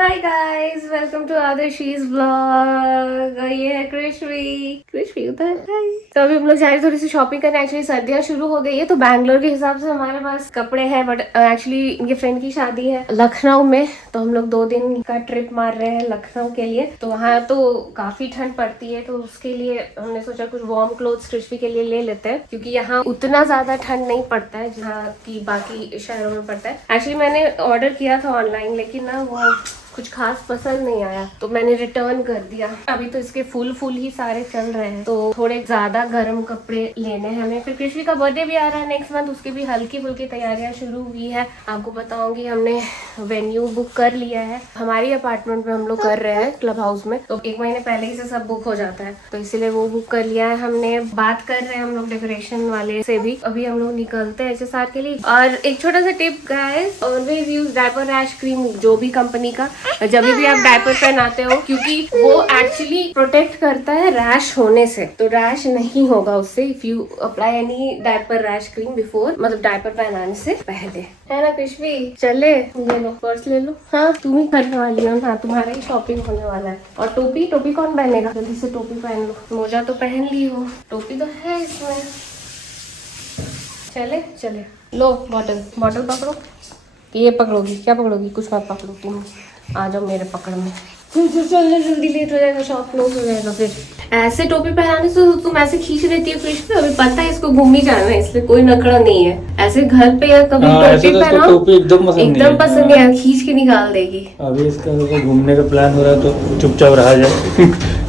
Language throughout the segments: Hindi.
Hi guys, welcome to Aadarshi's vlog. ये है कृष्वी उधर है। तो अभी हम लोग जा रहे हैं थोड़ी सी शॉपिंग करने। एक्चुअली सर्दियां शुरू हो गई है तो बैंगलोर के हिसाब से हमारे पास कपड़े हैं, बट एक्चुअली इनके फ्रेंड की शादी है लखनऊ में, तो हम लोग 2 दिन का ट्रिप मार रहे हैं लखनऊ के लिए। तो वहाँ तो काफी ठंड पड़ती है, तो उसके लिए हमने सोचा कुछ वार्म क्लोथ्स कृष्वी के लिए ले लेते हैं, क्योंकि यहाँ उतना ज्यादा ठंड नहीं पड़ता है जहाँ की बाकी शहरों में पड़ता है। एक्चुअली मैंने ऑर्डर किया था ऑनलाइन, लेकिन ना वो कुछ खास पसंद नहीं आया तो मैंने रिटर्न कर दिया। अभी तो इसके फुल ही सारे चल रहे हैं, तो थोड़े ज्यादा गर्म कपड़े लेने हैं हमें। फिर कृष्वी का बर्थडे भी आ रहा है नेक्स्ट मंथ, उसकी भी हल्की फुल्की तैयारियां शुरू हुई है। आपको बताऊंगी, हमने वेन्यू बुक कर लिया है। हमारी अपार्टमेंट में हम लोग कर रहे हैं क्लब हाउस में, तो 1 महीने पहले ही से सब बुक हो जाता है, तो इसीलिए वो बुक कर लिया है हमने। बात कर रहे हैं हम लोग डेकोरेशन वाले से भी। अभी हम लोग निकलते हैं HSR के लिए। और एक छोटा सा tip guys, always use diaper rash cream, जो भी कंपनी का, जब भी आप डायपर पहनाते हो, क्योंकि वो एक्चुअली प्रोटेक्ट करता है रैश होने से, तो रैश नहीं होगा उससे if you apply any diaper rash cream before, मतलब डायपर पहनाने से पहले। है ना कृष्वी? चले, ले लो पर्स ले लो। हाँ तुम ही करने वाली हो ना, तुम्हारा ही शॉपिंग होने वाला है। और टोपी कौन पहनेगा? जल्दी से टोपी पहन लो। मोजा तो पहन ली हो, टोपी तो है इसमें। चले लो बॉटल पकड़ो। ये पकड़ोगी? क्या पकड़ोगी? कुछ मत पकड़ो, तुम आ जाओ मेरे पकड़ में। चलने जल्दी, लेट हो जाएगा, शॉप क्लोज हो जाएगा। फिर ऐसे टोपी पहनाने से तुम ऐसे खींच लेती है कृष्ण। अभी पता है इसको घूम ही जाना है, इसलिए कोई नखड़ा नहीं है। ऐसे घर पे या कभी टोपी पहनाओ, टोपी एकदम पसंद नहीं है, खींच के निकाल देगी। अभी इसका घूमने का प्लान हो रहा है तो चुपचाप रहा जाए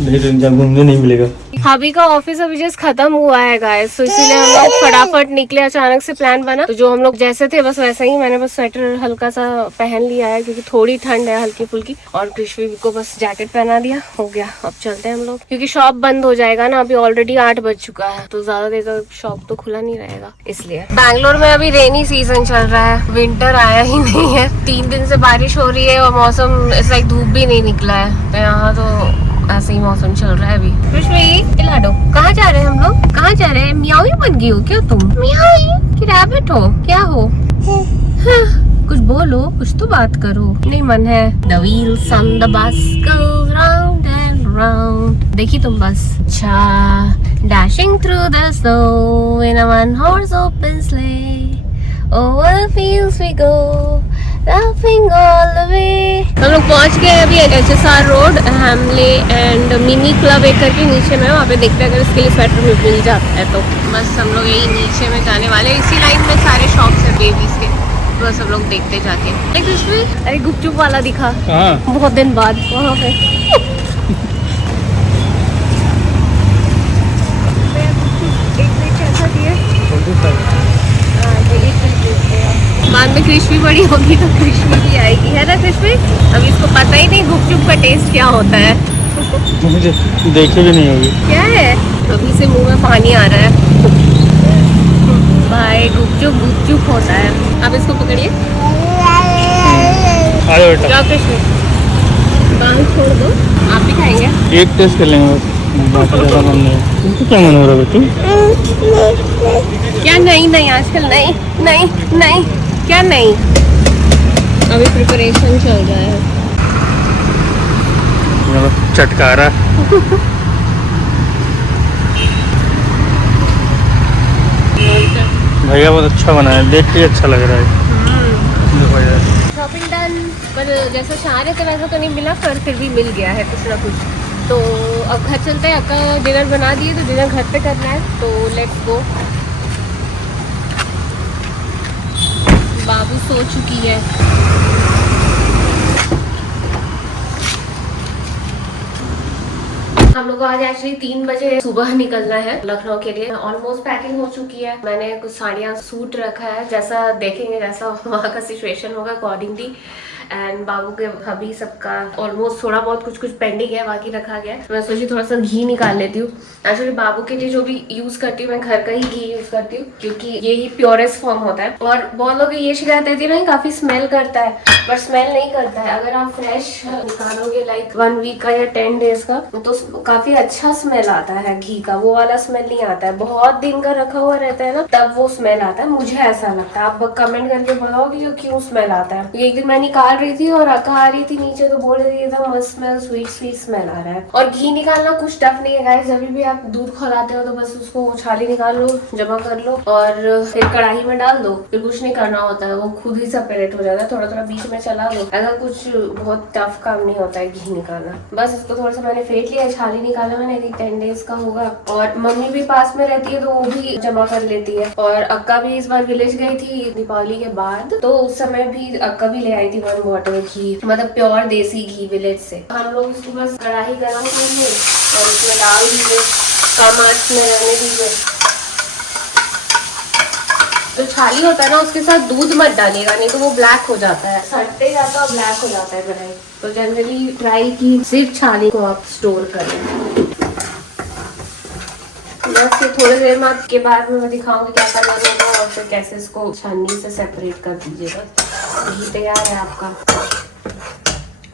नहीं तो इंसान घूमने नहीं मिलेगा। भाभी का ऑफिस अभी जस्ट खत्म हुआ है गाइस, तो इसीलिए हम लोग फटाफट निकले। अचानक से प्लान बना, तो जो हम लोग जैसे थे बस वैसा ही। मैंने बस स्वेटर हल्का सा पहन लिया है, क्योंकि थोड़ी ठंड है हल्की फुल्की, और कृष्वी को बस जैकेट पहना दिया, हो गया। अब चलते हैं हम लोग, क्योंकि शॉप बंद हो जाएगा ना। अभी ऑलरेडी 8 बज चुका है, तो ज्यादा देर तक शॉप तो खुला नहीं रहेगा। इसलिए बैंगलोर में अभी रेनी सीजन चल रहा है, विंटर आया ही नहीं है। 3 दिन से बारिश हो रही है और मौसम लाइक धूप भी नहीं निकला है, तो यहाँ तो ऐसे ही मौसम चल रहा है अभी। कृष्वी खिला दो। कहाँ जा रहे हैं हम लोग? कहाँ जा रहे हैं? मियाऊ बन गई हो क्या तुम? मियाऊ कि रैबिट हो? क्या हो? हाँ, कुछ बोलो, कुछ तो बात करो। नहीं मन है। The wheels on the bus go round and round। देखी तुम बस? अच्छा, dashing through the snow in a one-horse open sleigh, over the fields we go, laughing all the way। हम लोग पहुंच गए अभी HSR road, Hamleys and Mini Club एक करके नीचे में, वहाँ पे देखते हैं अगर इसके लिए स्वेटर में मिल जाता है तो। बस हम लोग यही नीचे में जाने वाले, इसी लाइन में सारे शॉप्स है बेबीज के, बस हम लोग देखते जाके। अरे गुपचुप वाला दिखा बहुत दिन बाद वहाँ पे। बाद में कृष्वी बड़ी होगी तो कृष्वी भी आएगी, है ना कृष्वी? अभी इसको पता ही नहीं गुपचुप का टेस्ट क्या होता है। मुझे देखे भी नहीं होगी क्या है। अभी से मुंह में पानी आ रहा है भाई। गुपचुप होता है। अब इसको पकड़िए। जाओ कृष्वी, बांग छोड़ दो। आप भी खाएंगे? एक टेस्ट कर लेंगे बस, ज़्यादा मन नहीं। तुमको क्या मन हो रहा है बेटू? क्या नहीं आजकल नहीं क्या नहीं। अभी प्रिपरेशन चल रहा है, चटकारा। भैया बहुत अच्छा बना है, देख के अच्छा लग रहा है। शॉपिंग डन, पर जैसा चाह रहे थे वैसा तो नहीं मिला, पर फिर भी मिल गया है कुछ ना कुछ। तो अब घर चलते हैं। अक्का डिनर बना दिए, तो डिनर घर पे करना है, तो लेट्स गो। बाबू सो चुकी है। हम लोग को आज एक्चुअली 3 बजे सुबह निकलना है लखनऊ के लिए। ऑलमोस्ट पैकिंग हो चुकी है। मैंने कुछ साड़ियाँ सूट रखा है, जैसा देखेंगे जैसा वहाँ का सिचुएशन होगा अकॉर्डिंगली। एंड बाबू के भाभी सबका ऑलमोस्ट थोड़ा बहुत कुछ पेंडिंग है, बाकी रखा गया है। मैं सोची थोड़ा सा घी निकाल लेती हूँ। एक्चुअली बाबू के लिए जो भी यूज करती हूँ मैं घर का ही घी यूज करती हूँ, क्योंकि ये ही प्योरेस्ट फॉर्म होता है। और बहुत लोग ये शिकायत रहती है ना, काफी स्मेल करता है, पर स्मेल नहीं करता है। अगर आप फ्रेश निकालोगे लाइक 1 वीक का या 10 डेज का, तो काफी अच्छा स्मेल आता है घी का। वो वाला स्मेल नहीं आता है। बहुत दिन का रखा हुआ रहता है ना, तब वो स्मेल आता है, मुझे ऐसा लगता है। आप कमेंट करके बताओ कि क्यों स्मेल आता है। एक दिन मैं निकाल रही थी और अक्का आ रही थी नीचे, तो बोल रही थी एकदम मस्त स्मेल, स्वीट स्वीट स्मेल आ रहा है। और घी निकालना कुछ टफ नहीं है गाइस, जब भी आप दूध खौलाते हो तो बस उसको छाली निकाल लो, जमा कर लो और फिर कढ़ाई में डाल दो, फिर कुछ नहीं करना होता है, वो खुद ही सेपरेट हो जाता है। थोड़ा थोड़ा बीच में चला दो, ऐसा कुछ बहुत टफ काम नहीं होता है घी निकालना। बस इसको थोड़ा सा मैंने फेंट लिया, छाली निकाला मैंने, 10 डेज का होगा। और मम्मी भी पास में रहती है तो वो भी जमा कर लेती है। और अक्का भी इस बार विलेज गई थी दीपावली के बाद, तो उस समय भी अक्का भी ले आई थी 1 बॉटल घी, मतलब प्योर देसी घी विलेज से। हम लोग इसको बस कढ़ाई गरम करेंगे और इसमें डाल दीजिए, कम आंच में रहने दीजिए। तो छाली होता है ना, उसके साथ दूध मत डालिएगा, नहीं तो वो ब्लैक हो जाता है, सटते जाता है और ब्लैक हो जाता है कढ़ाई। तो जनरली ट्राई की सिर्फ छाली को आप स्टोर करें। बस ये थोड़ी देर में के बाद मैं दिखाऊंगी क्या करना होगा और फिर कैसे इसको छन्नी से सेपरेट कर दीजिएगा। घी तैयार है आपका।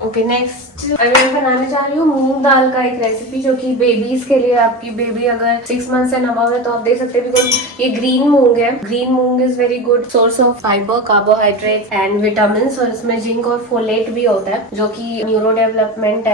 ओके नेक्स्ट, अभी मैं बनाने जा रही हूँ मूंग दाल का एक रेसिपी, जो कि बेबीज के लिए, आपकी बेबी अगर 6 मंथ से अबव है तो आप देख सकते हैं, बिकॉज ये ग्रीन मूंग है। Green moong is very good source of fibre, carbohydrate and vitamin, और इसमें जिंक और फोलेट भी होता है, जो कि न्यूरो डेवलपमेंट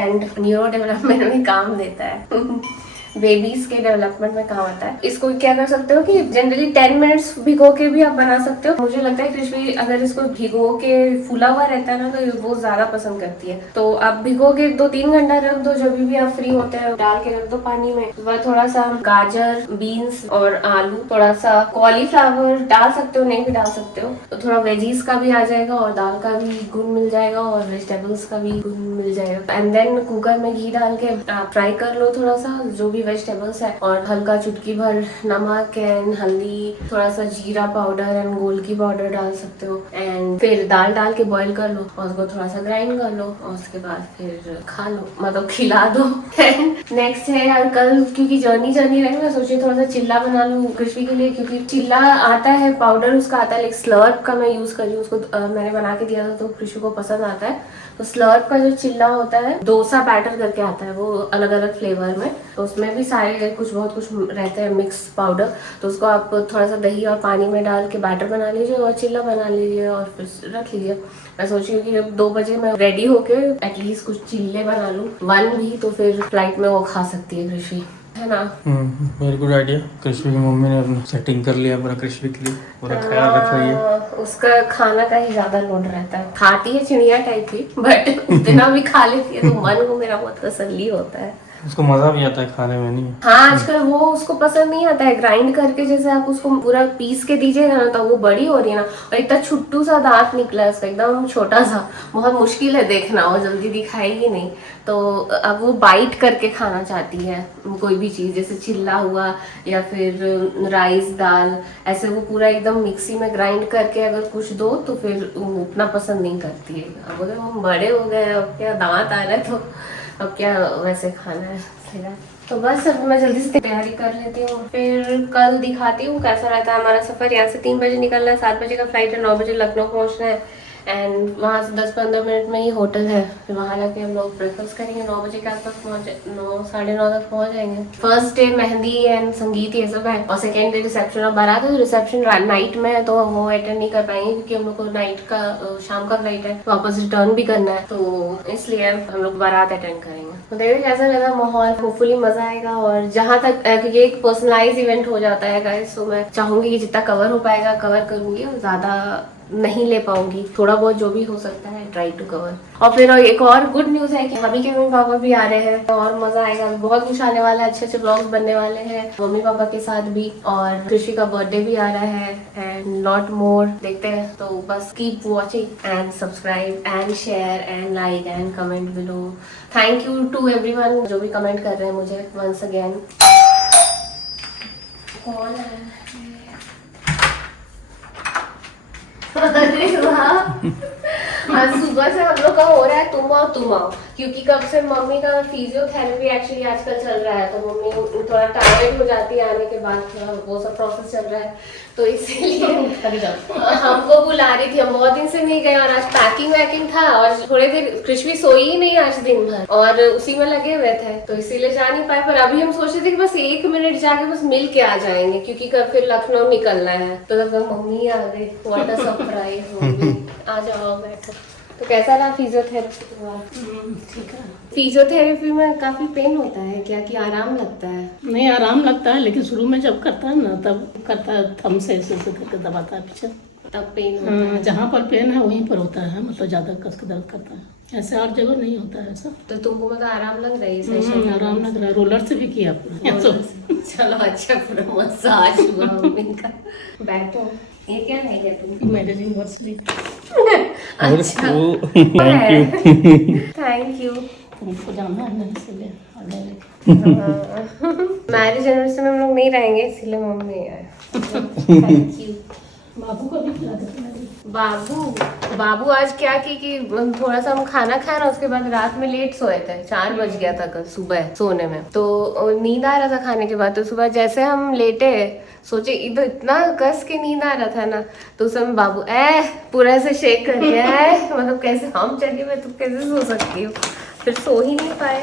में काम देता है। बेबीज के डेवलपमेंट में काम आता है। इसको क्या कर सकते हो कि जनरली 10 मिनट्स भिगो के भी आप बना सकते हो। मुझे लगता है कृष्वी अगर इसको भिगो के फूला हुआ रहता है ना, तो ये बहुत ज्यादा पसंद करती है। तो आप भिगो के 2-3 घंटा रख दो, जब भी आप फ्री होते हैं डाल के रख दो पानी में। तो थोड़ा सा गाजर, बीन्स और आलू, थोड़ा सा कॉलीफ्लावर डाल सकते हो, नहीं भी डाल सकते हो, तो थोड़ा वेजीज का भी आ जाएगा और दाल का भी गुण मिल जाएगा और वेजिटेबल्स का भी गुण मिल जाएगा। एंड देन कुकर में घी डाल के फ्राई कर लो थोड़ा सा जो भी वेजिटेबल्स है, और हल्का चुटकी भर नमक एंड हल्दी, थोड़ा सा जीरा पाउडर एंड गोलकी पाउडर डाल सकते हो। एंड फिर दाल डाल के बॉईल कर लो और उसको थोड़ा सा ग्राइंड कर लो और उसके बाद फिर खा लो, मतलब खिला दो। नेक्स्ट है यार, कल क्योंकि जर्नी रहे, मैं सोची थोड़ा सा चिल्ला बना लूँ कृष्वी के लिए, क्योंकि चिल्ला आता है, पाउडर उसका आता है, लेकिन स्लर्प का मैं यूज कर रही हूँ। उसको मैंने बना के दिया था तो कृष्वी को पसंद आता है। तो स्लर्प का जो चिल्ला होता है, डोसा बैटर करके आता है, वो अलग अलग फ्लेवर में, तो उसमें भी सारे बहुत कुछ रहते हैं मिक्स पाउडर। तो उसको आप थोड़ा सा दही और पानी में डाल के बैटर बना लीजिए और चिल्ला बना लीजिए और फिर रख लीजिए। मैं सोच रही हूँ कि अब 2 बजे मैं रेडी होके एटलीस्ट कुछ चिल्ले बना लूँ, 1 भी, तो फिर फ्लाइट में वो खा सकती है कृष्वी, है ना। Very good idea. कृष्वी की मम्मी ने अपना सेटिंग कर लिया पूरा कृष्वी के लिए, पूरा ख्याल रख रही है। उसका खाना का ही ज्यादा लोड रहता है, खाती है चिड़िया टाइप की, बट उतना भी खा लेती है तो मन को मेरा बहुत तसल्ली होता है। उसको मजा भी आता है खाने में, नहीं? हाँ, आजकल वो उसको पसंद नहीं आता है ग्राइंड करके, जैसे आप उसको पूरा पीस के दीजिएगा ना तो वो बड़ी हो रही है ना, और इतना छुट्टू सा दांत निकला है उसका, एकदम छोटा सा, बहुत मुश्किल है देखना, वो जल्दी दिखाएगी नहीं। तो अब वो बाइट करके खाना चाहती है कोई भी चीज़, जैसे चिल्ला हुआ या फिर राइस दाल, ऐसे वो पूरा एकदम मिक्सी में ग्राइंड करके अगर कुछ दो तो फिर वो उतना पसंद नहीं करती है। अब बोले हम बड़े हो गए, अब क्या दांत आ रहा है तो अब क्या वैसे खाना है। तो बस अब मैं जल्दी से तैयारी कर लेती हूँ, फिर कल दिखाती हूँ कैसा रहता है हमारा सफ़र। यहाँ से 3 बजे निकलना है, 7 बजे का फ्लाइट है, 9 बजे लखनऊ पहुँचना है, एंड वहाँ से 10-15 मिनट में ही होटल है। फिर वहाँ जाके हम लोग ब्रेकफास्ट करेंगे, 9 बजे के आसपास 9 साढ़े 9 तक पहुँच जाएंगे। फर्स्ट डे मेहंदी एंड संगीत ये सब है, और सेकेंड डे रिसेप्शन और बारात है। तो रिसेप्शन नाइट में है तो वो अटेंड नहीं कर पाएंगे, क्योंकि हम लोग को नाइट का शाम का फ्लाइट है, वापस रिटर्न भी करना है, तो इसलिए हम लोग बारात अटेंड करेंगे। तो देखिए कैसा रहता माहौल, होपफुली मजा आएगा। और जहाँ तक क्योंकि एक पर्सनलाइज इवेंट हो जाता है गाइस, तो मैं चाहूंगी कि जितना कवर हो पाएगा कवर करूंगी, और ज्यादा नहीं ले पाऊंगी, थोड़ा बहुत जो भी हो सकता है ट्राई टू कवर। और फिर एक और गुड न्यूज है कि मम्मी के मम्मी पापा भी आ रहे हैं, और मजा आएगा, बहुत कुछ आने वाला है, अच्छे अच्छे ब्लॉग्स बनने वाले हैं मम्मी पापा के साथ भी, और कृषि का बर्थडे भी आ रहा है एंड लॉट मोर। देखते हैं, तो बस keep watching and subscribe and share and like and comment below. Thank you to everyone जो भी कमेंट कर रहे हैं मुझे वंस अगेन। कौन है? अरे वाह, आज सुबह से हम लोग का हो रहा है तुम आओ, क्योंकि कब से मम्मी का फिजियोथेरेपी एक्चुअली आजकल चल रहा है, तो मम्मी थोड़ा टायर्ड हो जाती है आने के बाद, थोड़ा वो सब प्रोसेस चल रहा है, तो इसीलिए हमको बुला रही थी। हम बहुत दिन से नहीं गए, और आज पैकिंग था, और थोड़ी देर कृष्वी सोई ही नहीं आज दिन भर, और उसी में लगे हुए थे, तो इसीलिए जा नहीं पाए। पर अभी हम सोच रहे थे कि बस 1 मिनट जाके बस मिल के आ जाएंगे, क्योंकि कल फिर लखनऊ निकलना है। तो तब मम्मी आ गई, व्हाट अ सरप्राइज। आ जाओ बैठो। तो कैसा रहा फिजियोथेरेपी? ठीक है। फिजियोथेरेपी में काफी पेन होता है क्या कि आराम लगता है? नहीं आराम लगता है, लेकिन शुरू में जब करता है ना तब करता है, थंब से ऐसे करके दबाता है पीछे। तब पेन होता है। जहाँ पर पेन है वहीं पर होता है, मतलब ज्यादा कस के दर्द करता है। ऐसे और जगह नहीं होता है ऐसा। तो तुमको मतलब आराम लग रहा है ये सेशन? आराम लग रहा है, रोलर से भी किया पूरा। चलो अच्छा, पूरा मसाज हुआ मम्मी का। बैठो। ये क्या नहीं है तुम? Marriage anniversary. अच्छा थैंक यू। Thank you. तुमको जाना है ना, इसलिए मैरिज एनिवर्सरी में हम लोग नहीं रहेंगे, इसीलिए मम्मी है। Thank you. बाबू को भी खिला देते हैं। बाबू आज क्या कि थोड़ा सा हम खाना खाए ना, उसके बाद रात में लेट सोए थे, 4 बज गया था कल सुबह सोने में। तो नींद आ रहा था खाने के बाद, तो सुबह जैसे हम लेटे सोचे इधर इतना कस के नींद आ रहा था ना, तो उस समय बाबू पूरा से शेक कर दिया मतलब कैसे हम जगे हुए तुम कैसे सो सकती हो, फिर सो ही नहीं पाए।